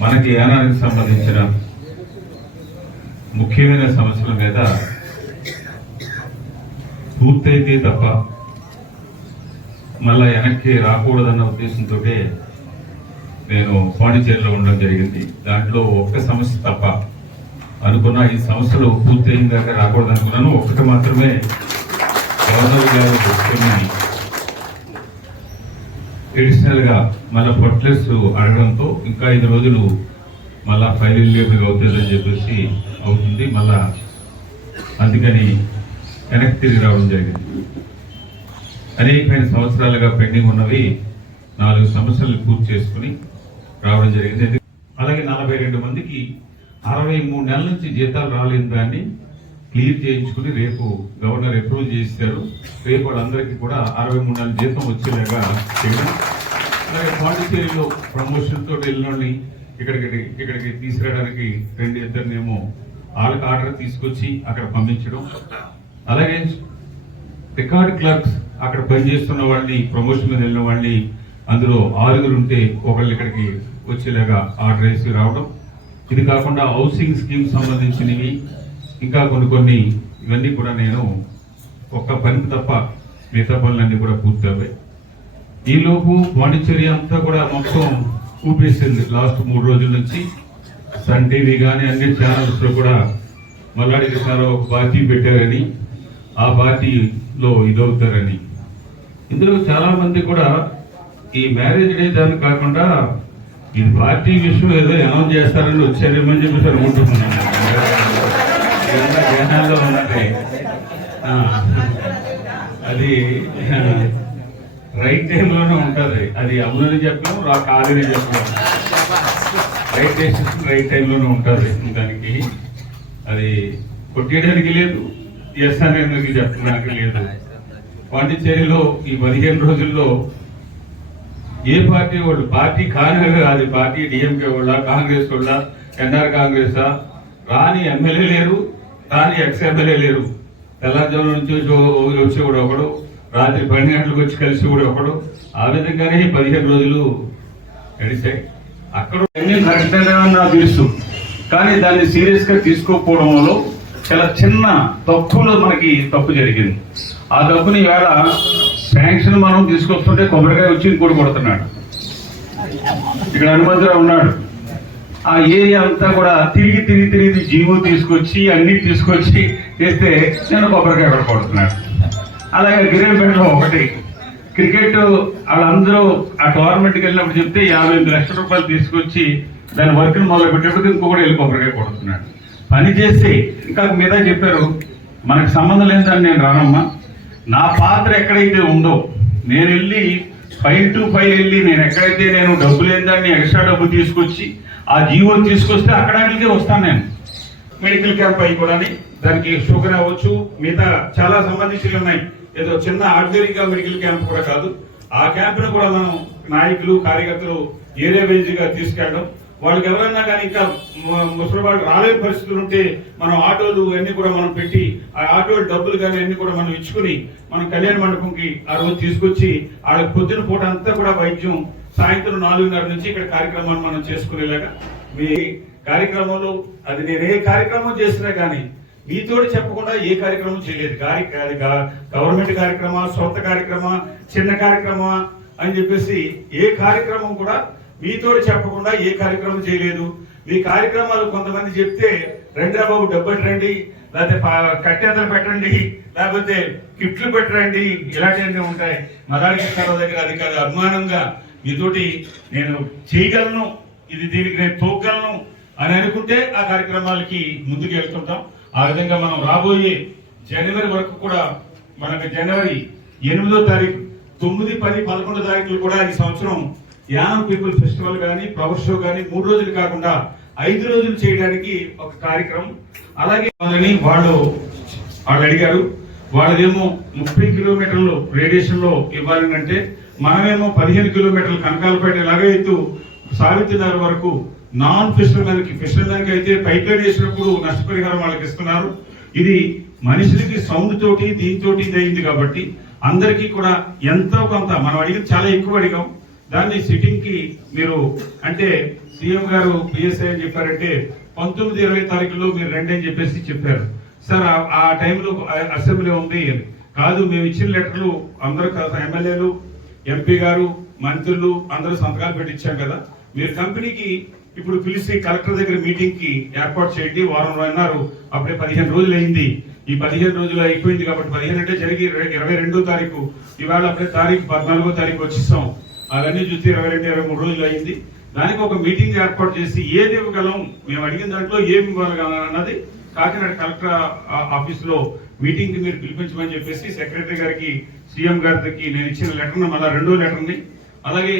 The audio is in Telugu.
మనకి యానానికి సంబంధించిన ముఖ్యమైన సమస్యల మీద పూర్తయితే తప్ప మళ్ళా వెనక్కి రాకూడదన్న ఉద్దేశంతో నేను పాండిచేరిలో ఉండడం జరిగింది. దాంట్లో ఒక్క సమస్య తప్ప అనుకున్న ఈ సమస్యలు పూర్తయిన దాకా రాకూడదనుకున్నాను. ఒక్కటి మాత్రమే గవర్నర్ గారు దృష్టిని ట్రెడిషనల్గా గా మళ్ళీ ఫర్టిలైజర్స్ అడగడంతో ఇంకా ఐదు రోజులు మళ్ళా ఫైల్ లేబుల్ అవుతుందని చెప్పేసి అవుతుంది. మళ్ళా అందుకని వెనక్కి తిరిగి రావడం జరిగింది. అనేకమైన సంవత్సరాలుగా పెండింగ్ ఉన్నవి నాలుగు సమస్యలు పూర్తి చేసుకుని రావడం జరిగింది. అలాగే నలభై రెండు మందికి అరవై మూడు నెలల నుంచి జీతాలు రాలేని దాన్ని క్లియర్ చేయించుకుని రేపు గవర్నర్ అప్రూవ్ చేశారు రేపు వాళ్ళందరికీ కూడా అరవై మూడు నెలల జీతం వచ్చేలాగా చేయడం. అలాగే పాండిచేరిలో ప్రమోషన్ తోటి వెళ్ళిన వాళ్ళని ఇక్కడికి ఇక్కడికి తీసుకురావడానికి రెండు ఇద్దరినేమో వాళ్ళకి ఆర్డర్ తీసుకొచ్చి అక్కడ పంపించడం. అలాగే రికార్డ్ క్లర్క్స్ అక్కడ పనిచేస్తున్న వాళ్ళని ప్రమోషన్ మీద వెళ్ళిన వాళ్ళని అందులో ఆరుగురు ఉంటే ఒకళ్ళు ఇక్కడికి వచ్చేలాగా ఆర్డర్ వేసి రావడం. ఇది కాకుండా హౌసింగ్ స్కీమ్ సంబంధించినవి ఇంకా కొన్ని కొన్ని ఇవన్నీ కూడా నేను ఒక్క పని తప్ప మిగతా పనులన్నీ కూడా పూర్తయ్యాయి ఈలోపు పాండిచ్చేరి అంతా కూడా మొత్తం ఊపేసింది లాస్ట్ మూడు రోజుల నుంచి. సన్ టీవీ కానీ అన్ని ఛానల్స్లో కూడా మల్లాడి కృష్ణారావు ఒక పార్టీ పెట్టారని ఆ పార్టీలో ఇదవుతారని. ఇందులో చాలామంది కూడా ఈ మ్యారేజ్ డే దాన్ని కాకుండా ఇది పార్టీ విషయం ఏదో అనౌన్స్ చేస్తారని వచ్చారేమని చెప్పేసి అనుకుంటున్నాను. ఇదంతా జనాల్లో ఉన్నదే. అది రైట్ టైంలోనే ఉంటుంది. అది అవునని చెప్పలేము రా కాదని చెప్పలేము. రైట్ డెసిషన్ రైట్ టైంలోనే ఉంటుంది. దానికి అది కొట్టేయడానికి లేదు. ఎస్ అనేది చెప్పడానికి లేదు. పాండిచ్చేరిలో ఈ పదిహేను రోజుల్లో ఏ పార్టీ వాళ్ళు? పార్టీ కాని కాదు. పార్టీ డిఎంకే వాళ్ళ కాంగ్రెస్ వాళ్ళ ఎన్ఆర్ కాంగ్రెస్ రాని ఎమ్మెల్యే లేరు. కానీ ఎక్స్ ఎమ్మెల్యే లేరు. తెల్లారుజాము నుంచి వచ్చి- కూడా ఒకడు రాత్రి పన్నెండు గంటలకు వచ్చి కలిసి కూడా ఒకడు. ఆ విధంగానే పదిహేను రోజులు గడిచాయి. అక్కడ అన్ని కరెక్ట్గా నాకు తెలుసు. కానీ దాన్ని సీరియస్గా తీసుకోకపోవడంలో చాలా చిన్న తప్పులో మనకి తప్పు జరిగింది. ఆ తప్పుని వేళ శాంక్షన్ మనం తీసుకొస్తుంటే కొబ్బరికాయ వచ్చి ఇంకోటి కొడుతున్నాడు. ఇక్కడ హనుమంతరావు ఉన్నాడు. ఆ ఏరియా అంతా కూడా తిరిగి తిరిగి తిరిగి జీవో తీసుకొచ్చి అన్ని తీసుకొచ్చి చేస్తే నేను కొబ్బరికాయ కూడా కొడుతున్నాడు అలాగే గిరిపేటలో ఒకటి. క్రికెట్ వాళ్ళందరూ ఆ టోర్నమెంట్కి వెళ్ళినప్పుడు చెప్తే యాభై ఎనిమిది లక్షల రూపాయలు తీసుకొచ్చి దాని వర్క్ని మొదలు పెట్టేటప్పుడు ఇంకొకటి వెళ్ళి కొబ్బరికాయ కొడుతున్నాడు. పని చేసి ఇంకా మీద చెప్పారు మనకు సంబంధం లేదని నేను రానమ్మా. నా పాత్ర ఎక్కడైతే ఉందో నేను వెళ్ళి ఫైల్ టు ఫైల్ వెళ్ళి నేను ఎక్కడైతే నేను డబ్బు లేని ఎక్స్ట్రా డబ్బు తీసుకొచ్చి ఆ జీవో తీసుకొస్తే అక్కడికే వస్తాను నేను. మెడికల్ క్యాంప్ అయి కూడా దానికి షుగర్ అవ్వచ్చు. మిగతా చాలా సంబంధించినవి ఉన్నాయి. ఏదో చిన్న ఆర్జరీగా మెడికల్ క్యాంప్ కూడా కాదు. ఆ క్యాంప్ను కూడా మనం నాయకులు కార్యకర్తలు ఏరియా వైజ్ తీసుకెళ్ళడం వాళ్ళకి ఎవరైనా కానీ ఇంకా ముసలి వాళ్ళు రాలేని పరిస్థితులు ఉంటే మనం ఆటోలు అన్ని కూడా మనం పెట్టి ఆ ఆటో డబ్బులు కానీ అన్ని కూడా మనం ఇచ్చుకుని మనం కళ్యాణ మండపంకి ఆ రోజు తీసుకొచ్చి వాళ్ళకి పొద్దున పూట అంతా కూడా వైద్యం సాయంత్రం నాలుగున్నర నుంచి ఇక్కడ కార్యక్రమాన్ని మనం చేసుకునేలాగా మీ కార్యక్రమంలో అది నేను ఏ కార్యక్రమం చేసినా కానీ మీతోటి చెప్పకుండా ఏ కార్యక్రమం చేయలేదు. గవర్నమెంట్ కార్యక్రమా సొంత కార్యక్రమా చిన్న కార్యక్రమా అని చెప్పేసి ఏ కార్యక్రమం కూడా మీతోటి చెప్పకుండా ఏ కార్యక్రమం చేయలేదు. మీ కార్యక్రమాలు కొంతమంది చెప్తే రండి బాబు డబ్బులు రండి. లేకపోతే పా- కట్టేతలు పెట్టండి. లేకపోతే కిట్లు పెట్టరండి ఇలాంటివన్నీ ఉంటాయి. మదారి దగ్గర అది కాదు అభిమానంగా మీతోటి నేను చేయగలను ఇది దీనికి నేను తోగలను అని అనుకుంటే ఆ కార్యక్రమాలకి ముందుకు వెళ్తుంటాం. ఆ విధంగా మనం రాబోయే జనవరి వరకు కూడా మనకు జనవరి ఎనిమిదో తారీఖు తొమ్మిది పది పదకొండో తారీఖులు కూడా ఈ సంవత్సరం యానం పీపుల్ ఫెస్టివల్ కానీ ఫ్లవర్ షో కానీ మూడు రోజులు కాకుండా ఐదు రోజులు చేయడానికి ఒక కార్యక్రమం. అలాగే వాళ్ళని వాళ్ళు వాళ్ళు అడిగారు వాళ్ళదేమో ముప్పై కిలోమీటర్లు రేడియేషన్లో ఇవ్వాలని అంటే మనమేమో పదిహేను కిలోమీటర్లు కనకాలపేట ఎలాగైతూ సావిత్రినగర్ వరకు నాన్ ఫిషర్మెన్ దానికి ఫిషర్మెన్ దానికి అయితే పైప్ లైన్ వేసినప్పుడు నష్టపరిహారం వాళ్ళకి ఇస్తున్నారు. ఇది మనుషులకి సౌండ్ తోటి దీంతోటి ఇది అయింది కాబట్టి అందరికీ కూడా ఎంతో కొంత మనం అడిగింది చాలా ఎక్కువ అడిగాం. దాన్ని సిట్టింగ్కి మీరు అంటే సీఎం గారు పిఎస్ఐ అని చెప్పారంటే పంతొమ్మిది ఇరవై తారీఖులో మీరు రండి అని చెప్పేసి చెప్పారు. సార్ ఆ- టైంలో అసెంబ్లీ ఉంది అని. కాదు మేము ఇచ్చిన లెటర్లు అందరూ ఎమ్మెల్యేలు ఎంపీ గారు మంత్రులు అందరూ సంతకాలు పెట్టి కదా. మీరు కంపెనీకి ఇప్పుడు పిలిచి కలెక్టర్ దగ్గర మీటింగ్కి ఏర్పాటు చేయండి వారం అన్నారు అప్పుడే పదిహేను రోజులు అయింది. ఈ పదిహేను రోజులు అయిపోయింది కాబట్టి పదిహేను అంటే జరిగి ఇరవై- రెండో తారీఖు. ఇవాళ అప్పుడే తారీఖు పద్నాలుగో తారీఖు వచ్చిస్తాం అవన్నీ చూసి ఇరవై రెండు ఇరవై మూడు రోజులు అయింది. దానికి ఒక మీటింగ్ ఏర్పాటు చేసి ఏది ఇవ్వగలం మేము అడిగిన దాంట్లో ఏమి ఇవ్వగలం అన్నది కాకినాడ కలెక్టర్ ఆ- ఆఫీస్లో మీటింగ్కి మీరు పిలిపించమని చెప్పేసి సెక్రటరీ గారికి సీఎం గారికి నేను ఇచ్చిన లెటర్ మళ్ళీ రెండో లెటర్ని అలాగే